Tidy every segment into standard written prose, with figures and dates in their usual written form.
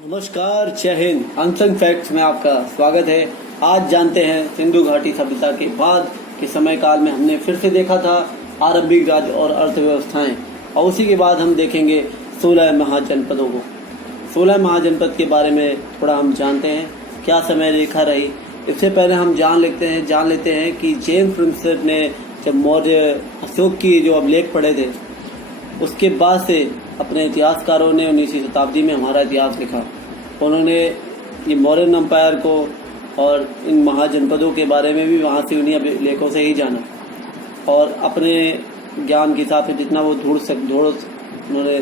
नमस्कार, जय Hind. Unsung facts में आपका स्वागत है। आज जानते हैं सिंधु घाटी सभ्यता के बाद के समय काल में हमने फिर से देखा था आरंभिक राज्य और अर्थव्यवस्थाएं, और उसी के बाद हम देखेंगे 16 महाजनपदों को। 16 महाजनपद के बारे में थोड़ा हम जानते हैं, क्या समय रेखा रही। इससे पहले हम जान लेते हैं कि जेम्स प्रिंसेप ने जब मौर्य अशोक की जो अभिलेख पढ़े थे, उसके बाद से अपने इतिहासकारों ने 19वीं शताब्दी में हमारा इतिहास लिखा। उन्होंने ये मौर्यन एम्पायर को और इन महाजनपदों के बारे में भी वहाँ से उन्हीं अभिलेखों से ही जाना, और अपने ज्ञान के हिसाब से जितना वो उन्होंने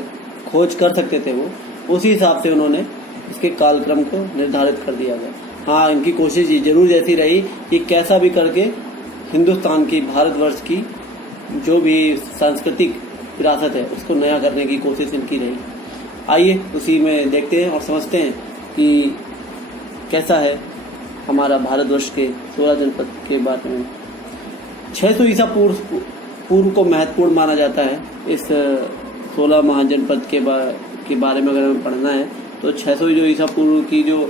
खोज कर सकते थे, वो उसी हिसाब से उन्होंने इसके कालक्रम को निर्धारित कर दिया गया। हाँ, इनकी कोशिश ये जरूर ऐसी रही कि कैसा भी करके हिंदुस्तान की, भारतवर्ष की जो भी सांस्कृतिक विरासत है उसको नया करने की कोशिश इनकी रही। आइए उसी में देखते हैं और समझते हैं कि कैसा है हमारा भारतवर्ष के 16 जनपद के बारे में। 600 ईसा पूर्व को महत्वपूर्ण माना जाता है। इस 16 महाजनपद के बारे में अगर हमें पढ़ना है तो 600 जो ईसा पूर्व की जो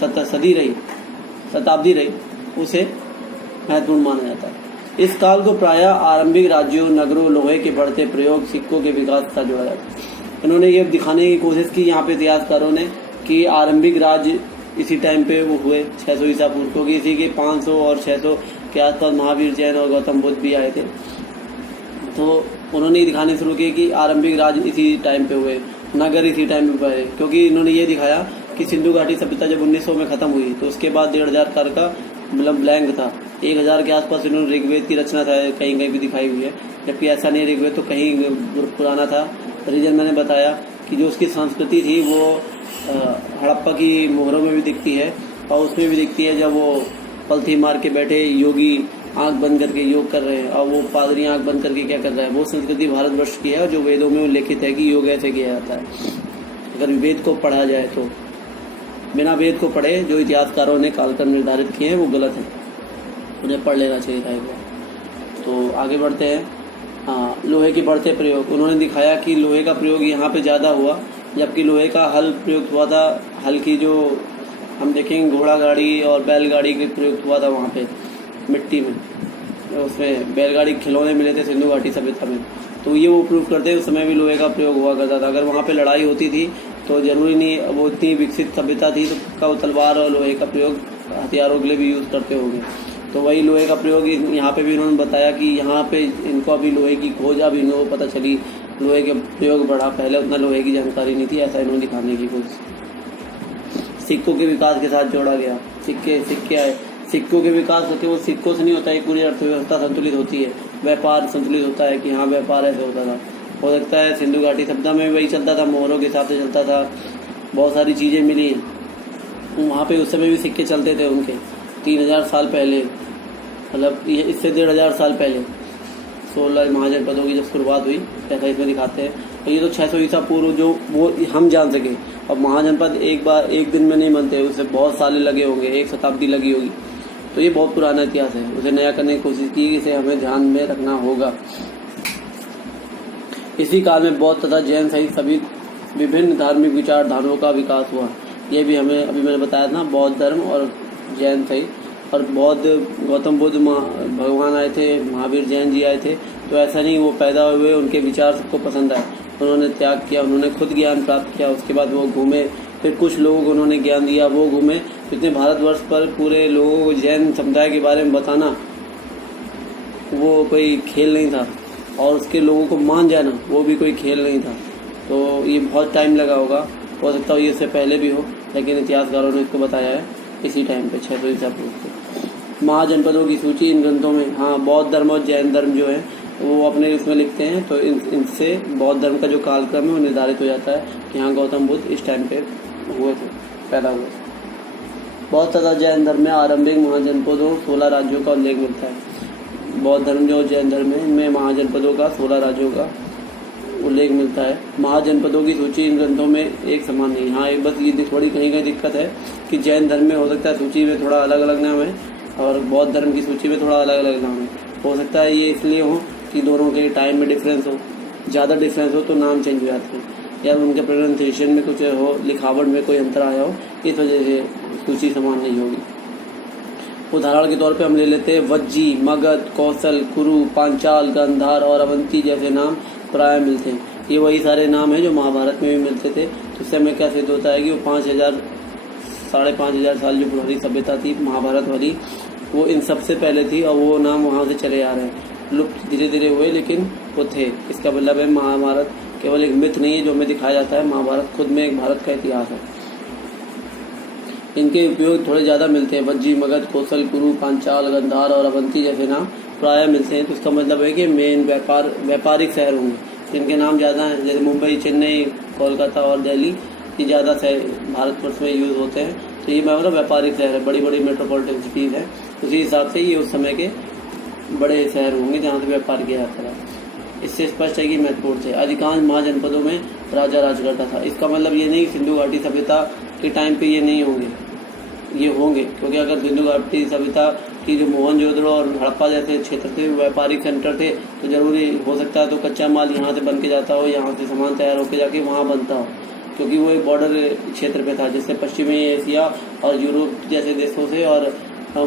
शताब्दी रही उसे महत्वपूर्ण माना जाता है। इस काल को प्रायः आरंभिक राज्यों, नगरों, लोहे के बढ़ते प्रयोग, सिक्कों के विकास का जोड़ा जाता है। इन्होंने ये दिखाने की कोशिश की यहाँ पे इतिहासकारों ने कि आरंभिक राज्य इसी टाइम पे वो हुए 600 ईसा पूर्व को, इसी के 500 और 600 के आसपास महावीर जैन और गौतम बुद्ध भी आए थे। तो उन्होंने दिखाने शुरू किए कि आरंभिक राज्य इसी टाइम पे हुए, नगर इसी टाइम पे हुए, क्योंकि इन्होंने ये दिखाया कि सिंधु घाटी सभ्यता जब 1900 में खत्म हुई तो उसके बाद 1500 साल का मतलब ब्लैंक था। 1000 के आसपास इन्होंने ऋग्वेद की रचना था, कहीं कहीं भी दिखाई हुई है, जबकि ऐसा नहीं, ऋग्वेद तो कहीं पुराना था। रीजन मैंने बताया कि जो उसकी संस्कृति थी वो हड़प्पा की मोहरों में भी दिखती है, और उसमें भी दिखती है जब वो पलथी मार के बैठे योगी आंख बंद करके योग कर रहे हैं, और वो पादरी आंख बंद करके क्या कर रहा है। वो संस्कृति भारतवर्ष की है, जो वेदों में उल्लेखित है कि योग ऐसे किया जाता है। अगर वेद को पढ़ा जाए तो, बिना वेद को पढ़े जो इतिहासकारों ने कालक्रम निर्धारित किए हैं वो गलत है, उन्हें पढ़ लेना चाहिए था एक बार। तो आगे बढ़ते हैं। हाँ, लोहे के बढ़ते प्रयोग। उन्होंने दिखाया कि लोहे का प्रयोग यहाँ पे ज़्यादा हुआ, जबकि लोहे का हल प्रयुक्त हुआ था। हल की जो हम देखेंगे घोड़ा गाड़ी और बैलगाड़ी के प्रयुक्त हुआ था वहाँ पे मिट्टी में, उसमें बैलगाड़ी खिलौने मिले थे सिंधु घाटी सभ्यता में। तो ये वो प्रूव करते हैं उस समय भी लोहे का प्रयोग हुआ करता था। अगर वहाँ पे लड़ाई होती थी तो जरूरी नहीं, वो इतनी विकसित सभ्यता थी तो पक्का तलवार और लोहे का प्रयोग हथियारों के लिए भी यूज़ करते होंगे। तो वही लोहे का प्रयोग यहाँ पे भी इन्होंने बताया कि यहाँ पे इनको अभी लोहे की खोज, अभी इनको पता चली, लोहे के प्रयोग बढ़ा, पहले उतना लोहे की जानकारी नहीं थी, ऐसा इन्होंने दिखाने की कोशिश। सिक्कों के विकास के साथ जोड़ा गया। सिक्के आए। सिक्कों के विकास होते वो सिक्कों से नहीं होता है, पूरी अर्थव्यवस्था संतुलित होती है, व्यापार संतुलित होता है कि हाँ व्यापार ऐसे होता था। हो सकता है सिंधु घाटी सभ्यता में वही चलता था, मोहरों के हिसाब से चलता था, बहुत सारी चीज़ें मिली वहाँ पे। उस समय भी सिक्के चलते थे उनके 3000 साल पहले, मतलब इससे 1500 साल पहले 16 महाजनपदों की जब शुरुआत हुई, ऐसा इसमें दिखाते हैं। तो ये तो 600 ईसा पूर्व जो वो हम जान सके। अब महाजनपद एक दिन में नहीं बनते, उससे बहुत साल लगे होंगे, 1 शताब्दी लगी होगी। तो ये बहुत पुराना इतिहास है, उसे नया करने की कोशिश की, इसे हमें ध्यान में रखना होगा। इसी काल में बौद्ध तथा जैन सहित सभी विभिन्न धार्मिक विचारधाराओं का विकास हुआ। ये भी हमें अभी मैंने बताया था, बौद्ध धर्म और जैन सहित। और बौद्ध गौतम बुद्ध भगवान आए थे, महावीर जैन जी आए थे, तो ऐसा नहीं वो पैदा हुए, उनके विचार सबको पसंद आए, उन्होंने त्याग किया, उन्होंने खुद ज्ञान प्राप्त किया, उसके बाद वो घूमे, फिर कुछ लोगों को उन्होंने ज्ञान दिया, वो घूमे। इतने भारतवर्ष पर पूरे लोगों को जैन समुदाय के बारे में बताना वो कोई खेल नहीं था, और उसके लोगों को मान जाना वो भी कोई खेल नहीं था। तो ये बहुत टाइम लगा होगा, हो सकता हो ये इससे पहले भी हो, लेकिन इतिहासकारों ने इसको बताया है इसी टाइम पे 600 ईसा पूर्व से। महाजनपदों की सूची इन ग्रंथों में, हाँ, बौद्ध धर्म और जैन धर्म जो है वो अपने इसमें लिखते हैं, तो इनसे बौद्ध धर्म का जो कालक्रम है वो निर्धारित हो जाता है कि हाँ गौतम बुद्ध इस टाइम पे हुए थे, पैदा हुए। बौद्ध तथा जैन धर्म में आरंभिक महाजनपदों 16 राज्यों का उल्लेख मिलता है। बौद्ध धर्म जो जैन धर्म है इनमें महाजनपदों का 16 राज्यों का उल्लेख मिलता है। महाजनपदों की सूची इन ग्रंथों में एक समान नहीं। हाँ, एक बस ये थोड़ी कहीं कहीं दिक्कत है कि जैन धर्म में हो सकता है सूची में थोड़ा अलग अलग नाम है, और बौद्ध धर्म की सूची में थोड़ा अलग अलग नाम है। हो सकता है ये इसलिए हो कि दोनों के टाइम में डिफरेंस हो, ज़्यादा डिफरेंस हो तो नाम चेंज हो जाते हैं। या उनके प्रोनाउंसिएशन में कुछ हो, लिखावट में कोई अंतर आया हो, इस वजह से सूची समान नहीं होगी। उदाहरण के तौर पे हम ले लेते हैं वज्जी, मगध, कौशल, कुरु, पांचाल, गांधार और अवंती जैसे नाम प्राय मिलते हैं। ये वही सारे नाम हैं जो महाभारत में भी मिलते थे। तो इससे हमें क्या सिद्ध होता है कि वो 5,000-5,500 साल जो पुरानी सभ्यता थी महाभारत वाली, वो इन सबसे पहले थी और वो नाम वहाँ से चले आ रहे हैं। लुप्त धीरे धीरे हुए लेकिन वो थे। इसका मतलब है महाभारत केवल एक मिथ नहीं है जो हमें दिखाया जाता है, महाभारत खुद में एक भारत का इतिहास है। इनके उपयोग थोड़े ज़्यादा मिलते हैं। वज्जी, मगध, कौशल, कुरु, पांचाल, गांधार और अवंती जैसे नाम प्राय मिलते हैं। तो इसका मतलब है कि मेन व्यापारिक शहर होंगे जिनके नाम ज़्यादा हैं, जैसे मुंबई, चेन्नई, कोलकाता और दिल्ली, ये ज़्यादा शहर भारतवर्ष में यूज़ होते हैं। तो ये मतलब व्यापारिक शहर है, बड़ी बड़ी मेट्रोपॉलिटन सिटीज़ हैं। उसी हिसाब से ये उस समय के बड़े शहर होंगे जहाँ से व्यापार किया जाता था। इससे स्पष्ट है कि महत्वपूर्ण थे। अधिकांश महाजनपदों में राजा राज करता था। इसका मतलब ये नहीं कि सिंधु घाटी सभ्यता के टाइम पे ये नहीं होंगे, ये होंगे, क्योंकि अगर सिंधु घाटी सभ्यता की जो मोहनजोदड़ो और हड़प्पा जैसे क्षेत्र थे व्यापारिक सेंटर थे, तो जरूरी हो सकता है तो कच्चा माल यहाँ से बन के जाता हो, यहाँ से सामान तैयार होकर जाके वहाँ बनता हो, क्योंकि वो एक बॉर्डर क्षेत्र पे था जिससे पश्चिमी एशिया और यूरोप जैसे देशों से और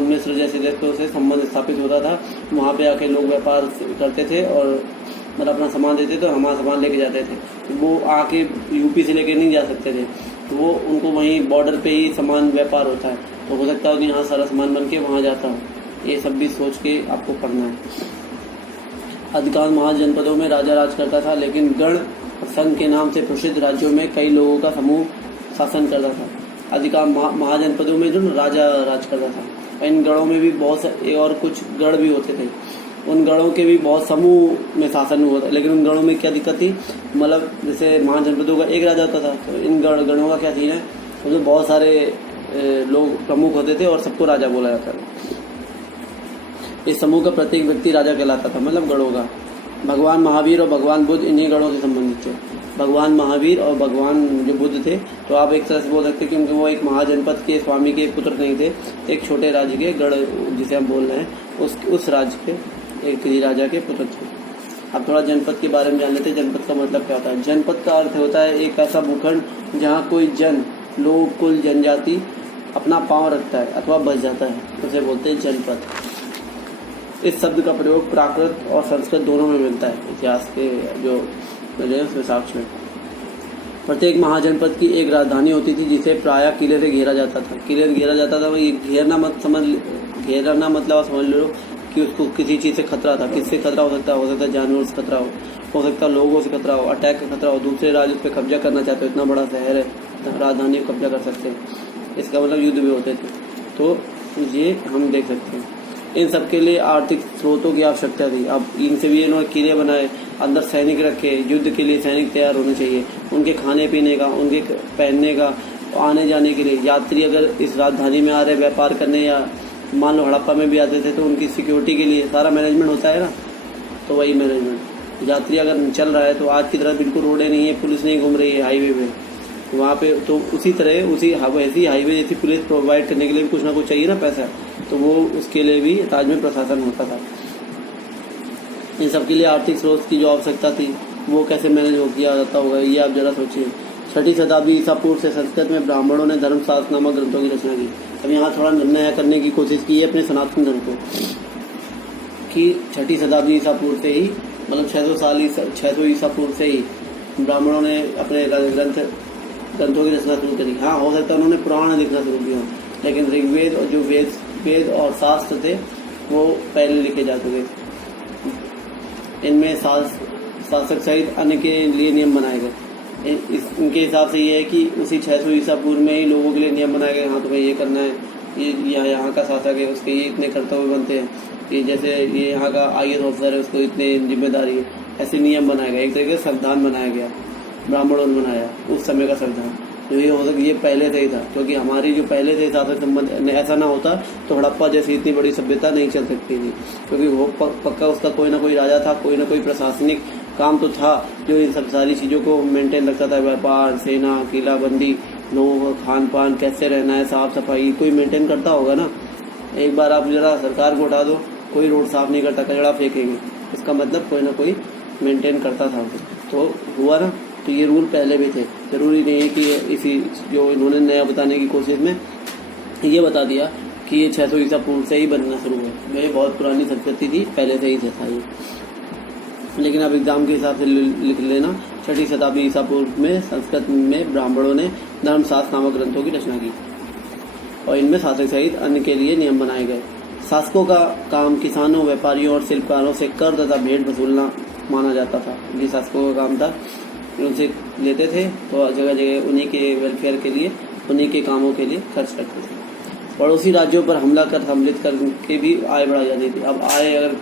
मिस्र जैसे देशों से संबंध स्थापित होता था। वहाँ पे आके लोग व्यापार करते थे और मतलब अपना सामान देते थे और हमारा सामान लेके जाते थे। वो आके यूपी से लेके नहीं जा सकते थे, तो वो उनको वहीं बॉर्डर पे ही सामान व्यापार होता है। तो हो सकता है कि यहाँ सारा सामान बन के वहाँ जाता हो। ये सब भी सोच के आपको पढ़ना है। अधिकांश महाजनपदों में राजा राज करता था, लेकिन गण संघ के नाम से प्रसिद्ध राज्यों में कई लोगों का समूह शासन करता था। अधिकांश महाजनपदों में जो राजा राज करता था। इन गणों में भी बहुत से और कुछ गढ़ भी होते थे। उन गणों के भी बहुत समूह में शासन हुआ था, लेकिन उन गणों में क्या दिक्कत थी, मतलब जैसे महाजनपदों का एक राजा होता था, तो इन गणों का क्या थी ना, उसमें बहुत सारे लोग प्रमुख होते थे और सबको राजा बोला जाता था। इस समूह का प्रत्येक व्यक्ति राजा कहलाता था, मतलब गणों का। भगवान महावीर और भगवान बुद्ध इन्हीं गणों से संबंधित थे। भगवान महावीर और भगवान जो बुद्ध थे, तो आप एक तरह से बोल सकते हैं क्योंकि वो एक महाजनपद के स्वामी के पुत्र नहीं थे, एक छोटे राज्य के गढ़ जिसे हम बोल रहे हैं उस राज्य के एक राजा के पुत्र थे। अब थोड़ा जनपद के बारे में जान लेते हैं। जनपद का मतलब क्या होता है। जनपद का अर्थ होता है एक ऐसा भूखंड जहाँ कोई जन, लोग, कुल, जनजाति अपना पांव रखता है अथवा बस जाता है, उसे बोलते हैं जनपद। इस शब्द का प्रयोग प्राकृत और संस्कृत दोनों में मिलता है। इतिहास के जो उसमें साक्ष्य में प्रत्येक महाजनपद की एक राजधानी होती थी जिसे प्रायः किले से घेरा जाता था। किले से घेरा जाता था, वही घेरना मतलब समझ लो कि उसको किसी चीज़ से खतरा था। किससे खतरा हो सकता है जानवर से खतरा हो सकता है लोगों से खतरा हो, अटैक का खतरा हो, दूसरे राज्य उस पर कब्जा करना चाहते हो, इतना बड़ा शहर है, राजधानी को कब्जा कर सकते हैं। इसका मतलब युद्ध भी होते थे। तो ये हम देख सकते हैं। इन सब के लिए आर्थिक स्रोतों की आवश्यकता थी। अब इनसे भी इन्होंने किले बनाए, अंदर सैनिक रखे, युद्ध के लिए सैनिक तैयार होने चाहिए, उनके खाने पीने का, उनके पहनने का, आने जाने के लिए। यात्री अगर इस राजधानी में आ रहे व्यापार करने या मान लो हड़प्पा में भी आते थे, तो उनकी सिक्योरिटी के लिए सारा मैनेजमेंट होता है ना, तो वही मैनेजमेंट। यात्री अगर चल रहा है तो आज की तरह बिल्कुल रोडें नहीं है, पुलिस नहीं घूम रही है हाईवे पे, वहाँ पे तो उसी तरह वैसी हाईवे जैसी पुलिस प्रोवाइड करने के लिए भी कुछ ना कुछ चाहिए ना पैसा, तो वो उसके लिए भी राज्य में प्रशासन होता था। इन सब के लिए आर्थिक स्रोत की जो आवश्यकता थी वो कैसे मैनेज किया जाता होगा, ये आप जरा सोचिए। 6वीं शताब्दी ईसा पूर्व से संस्कृत में ब्राह्मणों ने धर्मशास्त्र नामक ग्रंथों की रचना की। अब यहाँ थोड़ा नया करने की कोशिश की है अपने सनातन धर्म को, कि 6वीं शताब्दी ईसा पूर्व से ही, मतलब 600 ईसा पूर्व से ही ब्राह्मणों ने अपने ग्रंथों की रचना शुरू करी। हाँ, हो सकता है उन्होंने पुराण लिखना शुरू किया, लेकिन ऋग्वेद और जो वेद और शास्त्र थे वो पहले लिखे जा चुके। इनमें शासक सहित अन्य के लिए नियम बनाए गए। इनके हिसाब से ये है कि उसी 600 ईसा पूर्व में ही लोगों के लिए नियम बनाए गए। हाँ, तुम्हें ये करना है, ये यहाँ का शासक है, उसके ये इतने कर्तव्य बनते हैं, ये जैसे ये यहाँ का IAS ऑफिसर है, उसको इतने जिम्मेदारी है। ऐसे नियम बनाए गए, एक तरीके से संविधान बनाया गया, ब्राह्मणों ने बनाया उस समय का संविधान। तो ये हो सकता ये पहले से ही था, क्योंकि हमारी जो पहले से शासक संबंध ऐसा ना होता तो हड़प्पा जैसी इतनी बड़ी सभ्यता नहीं चल सकती थी, क्योंकि वो पक्का उसका कोई ना कोई राजा था, कोई ना कोई प्रशासनिक काम तो था जो इन सब सारी चीज़ों को मेंटेन रखता था। व्यापार, सेना, किलाबंदी, लोगों का खान पान कैसे रहना है, साफ सफाई, कोई मेंटेन करता होगा ना। एक बार आप जरा सरकार को उठा दो, कोई रोड साफ नहीं करता, कचरा फेंकेंगे, इसका मतलब कोई ना कोई मेंटेन करता था। तो हुआ ना, तो ये रूल पहले भी थे। ज़रूरी नहीं है कि इसी जो इन्होंने नया बताने की कोशिश में ये बता दिया कि ये 600 ईसा पूर्व से ही बनना शुरू हुआ। ये बहुत पुरानी संस्कृति थी, पहले से ही था ये। लेकिन अब एग्जाम के हिसाब से लिख लेना, 6वीं शताब्दी ईसा पूर्व में संस्कृत में ब्राह्मणों ने धर्मशास्त्र नामक ग्रंथों की रचना की और इनमें शासक सहित अन्य के लिए नियम बनाए गए। शासकों का काम किसानों, व्यापारियों और शिल्पकारों से कर तथा भेंट वसूलना माना जाता था। ये शासकों का काम था, उनसे लेते थे तो जगह जगह उन्हीं के वेलफेयर के लिए, उन्हीं के कामों के लिए खर्च करते थे। पड़ोसी राज्यों पर हमला कर सम्मिलित करके भी आय बढ़ाई जाती थी। अब आय अगर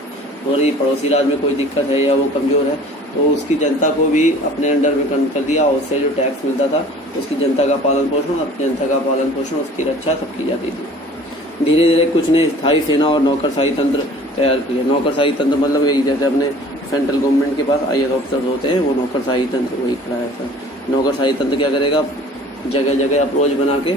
हो रही, पड़ोसी राज्य में कोई दिक्कत है या वो कमज़ोर है तो उसकी जनता को भी अपने अंडर में कर दिया और उससे जो टैक्स मिलता था उसकी जनता का पालन पोषण, अपनी जनता का पालन पोषण, उसकी रक्षा सब की जाती थी। धीरे धीरे कुछ ने स्थायी सेना और नौकरशाही तंत्र तैयार किया। नौकरशाही तंत्र मतलब यही, जैसे अपने सेंट्रल गवर्नमेंट के पास IAS ऑफिसर्स होते हैं, वो नौकरशाही तंत्र वही खड़ा है सर। नौकरशाही तंत्र क्या करेगा, जगह जगह अप्रोच बना के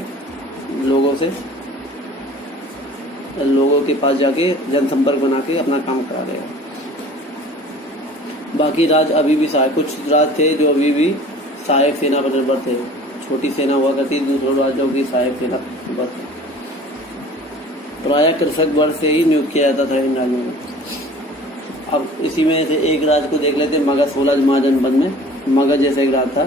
लोगों के पास जाके जनसंपर्क बना के अपना काम करा देगा। बाकी राज्य अभी भी कुछ राज्य थे जो अभी भी सहायक सेना पर निर्भर थे। छोटी सेना हुआ करती, दूसरों राज्यों की सहायक सेना पर थी। प्रायः कृषक वर्ग से ही नियुक्त किया जाता था इन राज्यों में। अब इसी में से एक राज्य को देख लेते हैं, मगध 16 महाजनपद में। मगध जैसे एक राज्य था,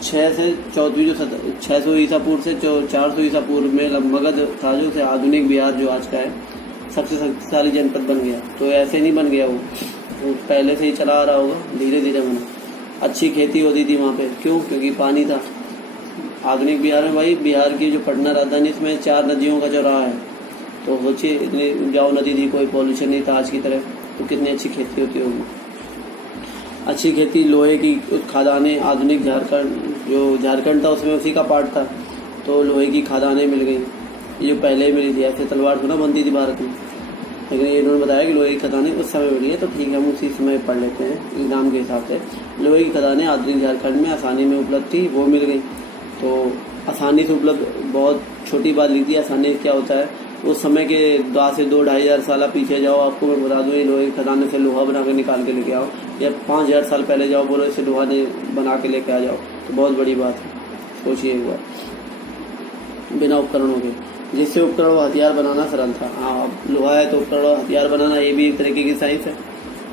6 से 14 जो 600 ईसा पूर्व से 400 ईसा पूर्व में मगध था, जो से आधुनिक बिहार जो आज का है सबसे शक्तिशाली जनपद बन गया। तो ऐसे नहीं बन गया, वो पहले से ही चला आ रहा होगा, धीरे धीरे बना। अच्छी खेती होती थी वहाँ पे, क्यों? क्योंकि पानी था। आधुनिक बिहार में भाई, बिहार की जो पटना राजधानी, इसमें 4 नदियों का चौराहा है। तो सोचिए, इतनी उपजाऊ नदी थी, कोई पॉल्यूशन नहीं था आज की तरह, तो कितनी अच्छी खेती होती होगी। अच्छी खेती, लोहे की खदानें, आधुनिक झारखंड था उसमें उसी का पार्ट था, तो लोहे की खदानें मिल गई, ये जो पहले ही मिली थी। ऐसे तलवार थोड़ा बनती थी भारत में, लेकिन ये इन्होंने बताया कि लोहे की खदानें उस समय मिली है, तो ठीक है, हम उसी समय पढ़ लेते हैं एग्जाम के हिसाब से। लोहे की खदानें आधुनिक झारखंड में आसानी में उपलब्ध थी, वो मिल गई। तो आसानी से उपलब्ध, बहुत छोटी बात लिख दी। आसानी क्या होता है, उस समय के 2 से 2-2.5 हज़ार साल पीछे जाओ, आपको मैं बता दूँ, ये लोहे की खदाने से लोहा बना के निकाल के लेके आओ, या 5000 साल पहले जाओ, बोलो इसे लोहा ने बना के लेके आ जाओ, तो बहुत बड़ी बात है। सोचिए एक बार, बिना उपकरणों के, जिससे उपकरण हथियार बनाना सरल था। हाँ, अब लोहा है तो उपकरण हथियार बनाना ये भी एक तरीके की साइंस है,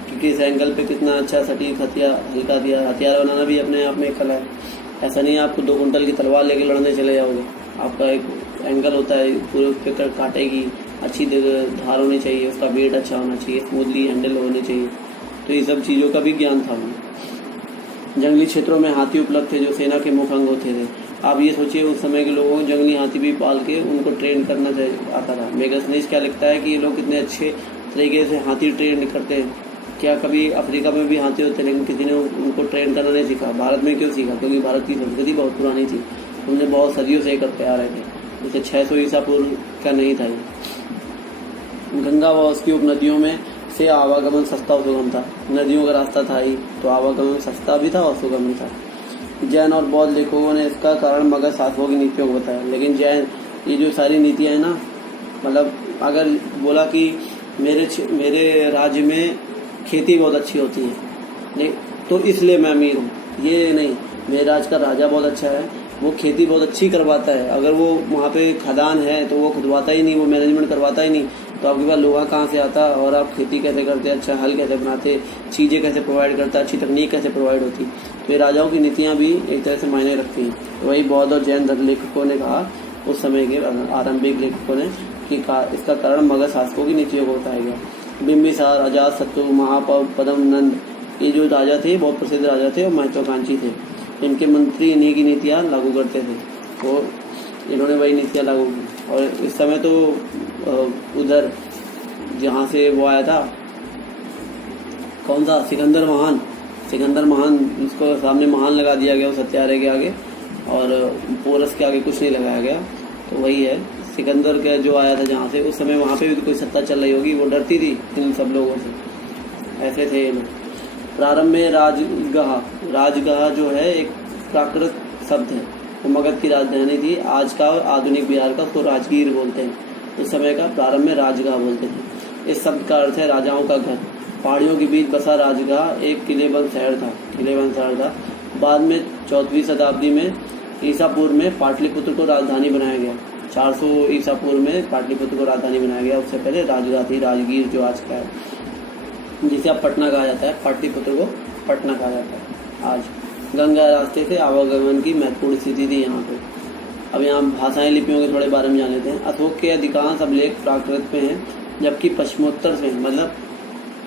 क्योंकि इस एंगल पे कितना अच्छा सटीक हथियार, हल्का हथियार बनाना भी अपने आप में एक कला है। ऐसा नहीं है आपको 2 कुंटल की तलवार लेके लड़ने चले जाओगे, आपका एक एंगल होता है, पूरे उस पर काटेगी, अच्छी धार होनी चाहिए, उसका वेट अच्छा होना चाहिए, स्मूथली हैंडल होने चाहिए। तो ये सब चीज़ों का भी ज्ञान था उन्हें। जंगली क्षेत्रों में हाथी उपलब्ध थे, जो सेना के मुख्य अंग होते थे। आप ये सोचिए, उस समय के लोगों को जंगली हाथी भी पाल के उनको ट्रेन करना आता था। मेगास्नीज क्या लिखता है कि ये लोग कितने अच्छे तरीके से हाथी ट्रेन करते हैं। क्या कभी अफ्रीका में भी हाथी होते, लेकिन किसी ने उनको ट्रेन करना नहीं सीखा। भारत में क्यों सीखा? क्योंकि भारत की संस्कृति बहुत पुरानी थी, उनने बहुत सदियों से करते आ रहे थे। जैसे 600 ईसा पूर्व का नहीं था ये। गंगा व उसकी उपनदियों में से आवागमन सस्ता और सुगम था। नदियों का रास्ता था ही, तो आवागमन सस्ता भी था और सुगम भी था। जैन और बौद्ध लेखकों ने इसका कारण मगध शासकों की नीतियों को बताया। लेकिन जैन, ये जो सारी नीतियाँ हैं ना, मतलब अगर बोला कि मेरे राज्य में खेती बहुत अच्छी होती है, नहीं तो इसलिए मैं अमीर हूँ, ये नहीं। मेरे राज्य का राजा बहुत अच्छा है, वो खेती बहुत अच्छी करवाता है। अगर वो वहाँ पे खदान है तो वो खुदवाता ही नहीं, वो मैनेजमेंट करवाता ही नहीं, तो आपके पास लोहा कहाँ से आता, और आप खेती कैसे करते, अच्छा हल कैसे बनाते, चीज़ें कैसे प्रोवाइड करता, अच्छी तकनीक कैसे प्रोवाइड होती। तो ये राजाओं की नीतियाँ भी एक तरह से मायने रखती हैं। तो वही बौद्ध और जैन लेखकों ने कहा, उस समय के आरंभिक लेखकों ने, कि इसका कारण मगध शासकों की नीतियों को बताया गया। बिंबिसार, अजातशत्रु, महापद्म नंद, ये जो राजा थे बहुत प्रसिद्ध राजा थे और महत्वाकांक्षी थे। इनके मंत्री इन्हीं की नीतियाँ लागू करते थे, तो इन्होंने वही नीतियाँ लागू की। और इस समय तो उधर जहाँ से वो आया था, कौन सा, सिकंदर महान, उसको सामने महान लगा दिया गया उस हत्यारे के आगे, और पोरस के आगे कुछ नहीं लगाया गया। तो वही है, सिकंदर का जो आया था जहाँ से, उस समय वहाँ पे भी कोई सत्ता चल रही होगी, वो डरती थी इन सब लोगों से। ऐसे थे ये लोग। प्रारंभ में राजगाह जो है एक प्राकृत शब्द है, तो मगध की राजधानी थी। आज का आधुनिक बिहार का उसको राजगीर बोलते हैं। उस समय का प्रारंभ में राजगाह बोलते थे। इस शब्द का अर्थ है राजाओं का घर। पहाड़ियों के बीच बसा राजगाह एक किलेबंद शहर था। बाद में 14वीं शताब्दी में ईसा पूर्व में पाटलिपुत्र को राजधानी बनाया गया। 400 ईसा पूर्व में पाटलिपुत्र को राजधानी बनाया गया। उससे पहले राजगाह थी, राजगीर जो आज का है, जिसे अब पटना कहा जाता है। पाटलिपुत्र को पटना कहा जाता है आज। गंगा रास्ते से आवागमन की महत्वपूर्ण स्थिति थी यहाँ पे। अब यहाँ भाषाएं, लिपियों के थोड़े बारे में जान लेते हैं। अशोक के अधिकांश अभिलेख प्राकृत में हैं, जबकि पश्चिमोत्तर से, मतलब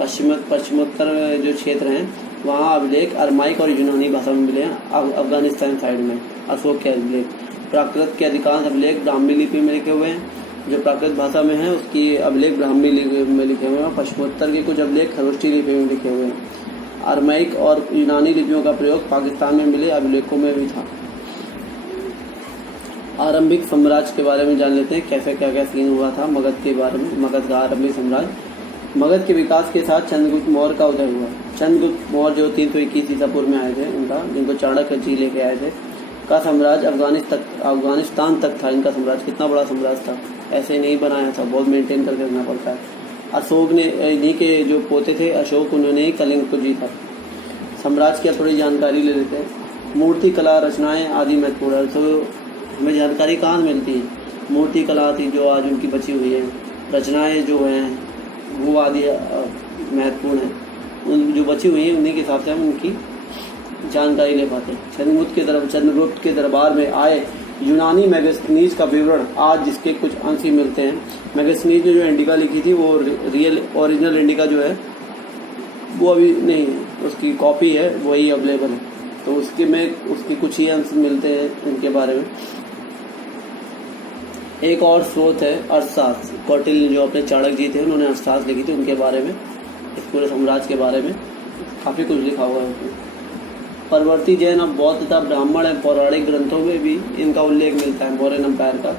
पश्चिमोत्तर जो क्षेत्र हैं वहाँ अभिलेख अरमाइक और यूनानी भाषा में मिले हैं। अफगानिस्तान साइड में अशोक के अभिलेख, प्राकृत के अधिकांश अभिलेख ब्राह्मी लिपि में लिखे हुए हैं। जो प्राकृत भाषा में है उसकी अभिलेख ब्राह्मी लिपि में लिखे हुए हैं। पश्चिमोत्तर के कुछ अभिलेख खरोष्ठी लिपि में लिखे हुए हैं। अरमाइक और यूनानी लिपियों का प्रयोग पाकिस्तान में मिले अभिलेखों में भी था। आरंभिक साम्राज्य के बारे में जान लेते हैं, कैसे क्या क्या सीन हुआ था मगध के बारे में। मगध का आरंभिक साम्राज्य, मगध के विकास के साथ चंद्रगुप्त मौर्य का उदय हुआ। चंद्रगुप्त मौर्य जो 321 ईसा पूर्व में आए थे, उनका, जिनको चाणक्य जी लेके आए थे, का साम्राज्य अफगानिस्तान तक था। इनका साम्राज्य कितना बड़ा साम्राज्य था, ऐसे नहीं बनाया था, बहुत मेंटेन करके रखना पड़ता है। अशोक ने, इन्हीं के जो पोते थे अशोक, उन्होंने ही कलिंग को जीता। साम्राज्य की थोड़ी जानकारी ले लेते हैं। मूर्ति कला, रचनाएं आदि महत्वपूर्ण है। तो हमें जानकारी कहाँ मिलती है? मूर्ति कला थी जो आज उनकी बची हुई है, रचनाएं जो हैं वो आदि महत्वपूर्ण है। उन जो बची हुई हैं उन्हीं के हिसाब से हम उनकी जानकारी ले पाते हैं। चंद्रगुप्त के दरबार में आए यूनानी मैगस्थनीज का विवरण आज जिसके कुछ अंश ही मिलते हैं। मैगस्थनीज ने जो इंडिका लिखी थी वो ओरिजिनल इंडिका जो है वो अभी नहीं है, उसकी कॉपी है, वही अवेलेबल है। तो उसके कुछ ही अंश मिलते हैं इनके बारे में। एक और स्रोत है अर्थशास्त्र। कौटिल्य जो अपने चाणक्य जी थे उन्होंने अर्थशास्त्र लिखी थी, उनके बारे में, इस पूरे साम्राज्य के बारे में काफ़ी कुछ लिखा हुआ है उसमें। परवर्ती जैन और बौद्ध तथा ब्राह्मण एवं पौराणिक ग्रंथों में भी इनका उल्लेख मिलता है। मौर्य एम्पायर का,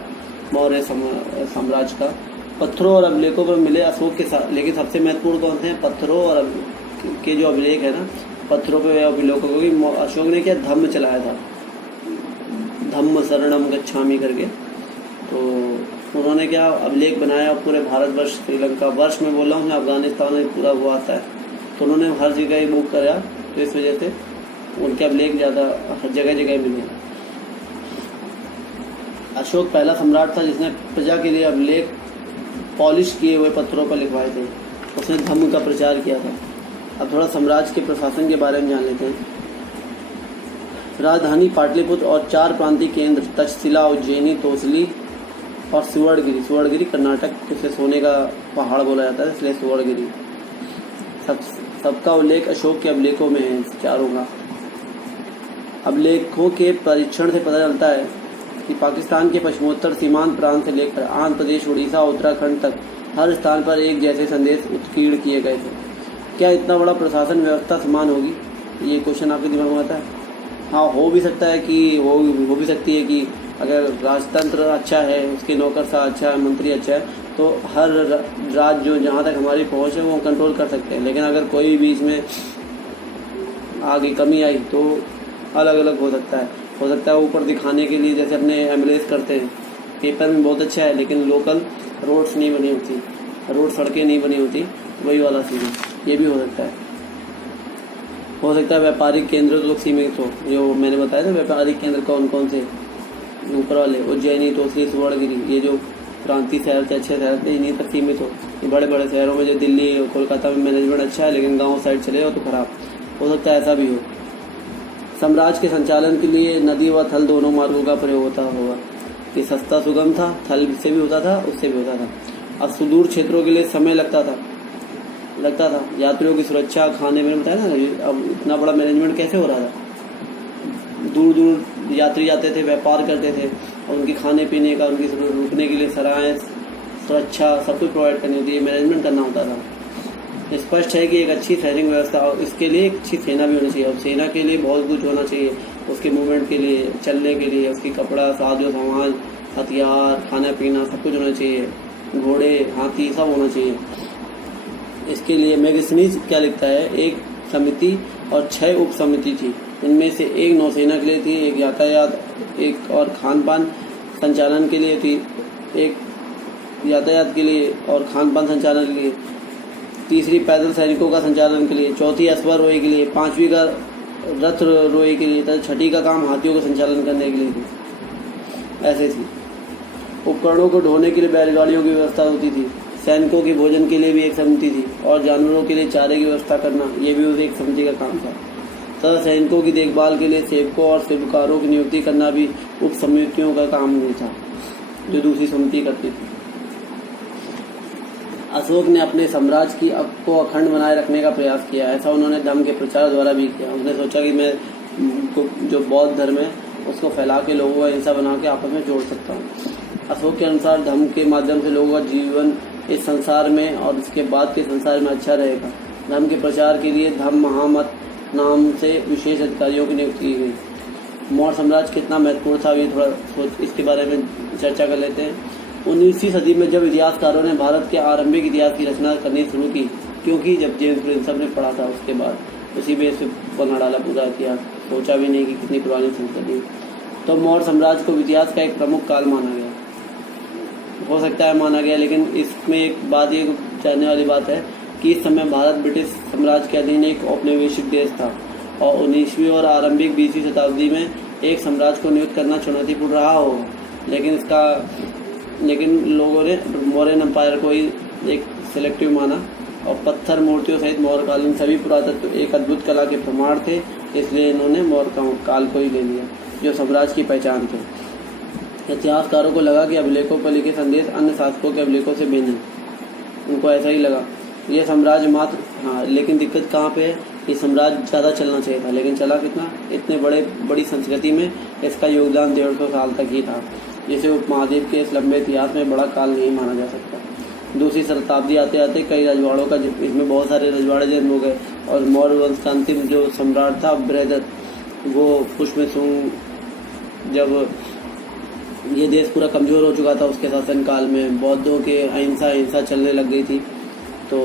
मौर्य साम्राज्य का पत्थरों और अभिलेखों पर मिले अशोक के साथ। लेकिन सबसे महत्वपूर्ण कौन से हैं? पत्थरों और के जो अभिलेख है ना, पत्थरों पे अभिलेखों को अशोक ने क्या धम्म चलाया था, धम्म शरणम गच्छामि करके। तो उन्होंने क्या अभिलेख बनाया पूरे भारतवर्ष, श्रीलंका वर्ष में बोला हूँ, अफगानिस्तान में पूरा वो आता है। तो उन्होंने हर जगह ही बुक कराया, तो इस वजह से उनके अभिलेख ज़्यादा जगह जगह मिले। अशोक पहला सम्राट था जिसने प्रजा के लिए अभिलेख पॉलिश किए हुए पत्थरों पर लिखवाए थे। उसने धम्म का प्रचार किया था। अब थोड़ा साम्राज्य के प्रशासन के बारे में जान लेते हैं। राजधानी पाटलिपुत्र और 4 प्रांतीय केंद्र तक्षशिला, उज्जैनी, तोसली और सुवर्णगिरी कर्नाटक, जिसे सोने का पहाड़ बोला जाता है इसलिए सुवर्णगिरी। सबका उल्लेख अशोक के अभिलेखों में है, चारों का। अभिलेखों के परीक्षण से पता चलता है कि पाकिस्तान के पश्चिमोत्तर सीमांत प्रांत से लेकर आंध्र प्रदेश, उड़ीसा, उत्तराखंड तक हर स्थान पर एक जैसे संदेश उत्कीर्ण किए गए थे। क्या इतना बड़ा प्रशासन व्यवस्था समान होगी? ये क्वेश्चन आपके दिमाग में आता है? हाँ, हो भी सकता है कि हो भी सकती है कि अगर राजतंत्र अच्छा है, उसके नौकरशाह अच्छा है, मंत्री अच्छा है, तो हर राज्य जो जहाँ तक हमारी पहुँच है वो कंट्रोल कर सकते हैं। लेकिन अगर कोई भी इसमें आगे कमी आई तो अलग अलग हो सकता है ऊपर दिखाने के लिए, जैसे अपने एमएलएस करते हैं, पेपर में बहुत अच्छा है लेकिन लोकल रोड्स नहीं बनी होती, सड़कें नहीं बनी होती, वही वाला सीन है। ये भी हो सकता है व्यापारिक केंद्र तो सीमित हो, जो मैंने बताया था व्यापारिक केंद्र कौन से ऊपर वाले, उज्जैनी, तोसली, सुवर्णगिरी, ये जो प्रांतीय शहर थे, अच्छे शहर थे, इन्हीं तक सीमित हो। ये बड़े बड़े शहरों में जो दिल्ली और कोलकाता में मैनेजमेंट अच्छा है लेकिन गाँव साइड चले जाओ तो खराब हो सकता है, ऐसा भी हो। साम्राज्य के संचालन के लिए नदी व थल दोनों मार्गों का प्रयोग होता होगा। ये सस्ता सुगम था, थल से भी होता था, उससे भी होता था। अब सुदूर क्षेत्रों के लिए समय लगता था यात्रियों की सुरक्षा, खाने में बताया ना, अब इतना बड़ा मैनेजमेंट कैसे हो रहा था? दूर यात्री जाते थे, व्यापार करते थे, और उनके खाने पीने का, उनकी रुकने के लिए सराय, सुरक्षा सब कुछ प्रोवाइड करनी होती है, मैनेजमेंट करना होता था। स्पष्ट है कि एक अच्छी सैनिक व्यवस्था और इसके लिए एक अच्छी सेना भी होनी चाहिए। और सेना के लिए बहुत कुछ होना चाहिए, उसके मूवमेंट के लिए, चलने के लिए, उसकी कपड़ा, साजो सामान, हथियार, खाना पीना सब कुछ होना चाहिए, घोड़े, हाथी सब होना चाहिए। इसके लिए मैगस्थनीज क्या लिखता है, एक समिति और 6 उप समिति थी। इनमें से एक नौसेना के लिए थी, एक यातायात, एक और खान पान संचालन के लिए थी, एक यातायात के लिए और खान पान संचालन के लिए, तीसरी पैदल सैनिकों का संचालन के लिए, चौथी अश्वारोही के लिए, पांचवी का रथ रोही के लिए तथा छठी का काम हाथियों का संचालन करने के लिए थी। ऐसे थी। उपकरणों को ढोने के लिए बैलगाड़ियों की व्यवस्था होती थी। सैनिकों के भोजन के लिए भी एक समिति थी और जानवरों के लिए चारे की व्यवस्था करना ये भी उस एक समिति का काम था। तथा सैनिकों की देखभाल के लिए सेवकों और सेवकारों की नियुक्ति करना भी उप समितियों का काम नहीं था, जो दूसरी समिति करती थी। अशोक ने अपने साम्राज्य को अखंड बनाए रखने का प्रयास किया। ऐसा उन्होंने धर्म के प्रचार द्वारा भी किया। उसने सोचा कि मैं जो बौद्ध धर्म है उसको फैला के लोगों का हिस्सा बना के आपस में जोड़ सकता हूँ। अशोक के अनुसार धर्म के माध्यम से लोगों का जीवन इस संसार में और इसके बाद के संसार में अच्छा रहेगा। धर्म के प्रचार के लिए धम्म महामत नाम से विशेष अधिकारियों की नियुक्ति की गई। मौर्य साम्राज्य कितना महत्वपूर्ण था ये थोड़ा इसके बारे में चर्चा कर लेते हैं। 19वीं सदी में जब इतिहासकारों ने भारत के आरंभिक इतिहास की रचना करनी शुरू की, क्योंकि जब जेम्स प्रिंसप ने पढ़ा था उसके बाद उसी बेस पे बना डाला पूरा इतिहास, सोचा भी नहीं कि कितनी पुरानी संस्कृति। तो मौर्य साम्राज्य को इतिहास का एक प्रमुख काल माना गया, हो सकता है माना गया, लेकिन इसमें एक बात ये जानने वाली बात है कि इस समय भारत ब्रिटिश साम्राज्य के अधीन एक औपनिवेशिक देश था और 19वीं और आरंभिक 20वीं शताब्दी में एक साम्राज्य को नियुक्त करना चुनौतीपूर्ण रहा होगा, लेकिन लोगों ने मौर्यन एम्पायर को ही एक सिलेक्टिव माना और पत्थर मूर्तियों सहित मौर्यकालीन सभी पुरातत्व एक अद्भुत कला के प्रमाण थे, इसलिए इन्होंने मौर्य काल को ही ले लिया जो साम्राज्य की पहचान थे। इतिहासकारों को लगा कि अभिलेखों पर लिखे संदेश अन्य शासकों के अभिलेखों से भिन्न है, उनको ऐसा ही लगा। यह साम्राज्य मात्र लेकिन दिक्कत कहाँ पे है, ये साम्राज्य ज़्यादा चलना चाहिए था, लेकिन चला कितना, इतने बड़ी संस्कृति में इसका योगदान 150 साल तक ही था, जिसे उपमहाद्वीप के इस लंबे इतिहास में बड़ा काल नहीं माना जा सकता। दूसरी शताब्दी आते आते कई रजवाड़ों का इसमें बहुत सारे रजवाड़े जन्म हो गए और मौर्य वंश का अंतिम जो सम्राट था बृहदत्त, वो पुष्यमित्र, जब ये देश पूरा कमज़ोर हो चुका था उसके शासनकाल में बौद्धों के अहिंसा चलने लग गई थी। तो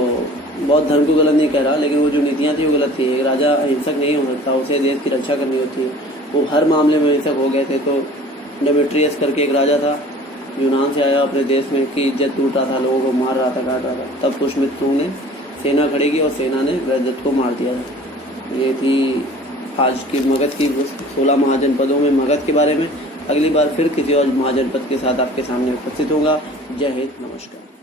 बौद्ध धर्म को गलत नहीं कह रहा, लेकिन वो जो नीतियाँ थी वो गलत थी। एक राजा अहिंसक नहीं हो सकता, उसे देश की रक्षा करनी होती है। वो हर मामले में अहिंसक हो गए थे। तो डेमेट्रियस करके एक राजा था, यूनान से आया, अपने देश में की इज्जत टूट रहा था, लोगों को मार रहा था, काट रहा था। तब पुष्यमित्र ने सेना खड़ी की और सेना ने बृहदत्त को मार दिया था। ये थी आज की मगध की 16 महाजनपदों में मगध के बारे में। अगली बार फिर किसी और महाजनपद के साथ आपके सामने उपस्थित होगा। जय हिंद, नमस्कार।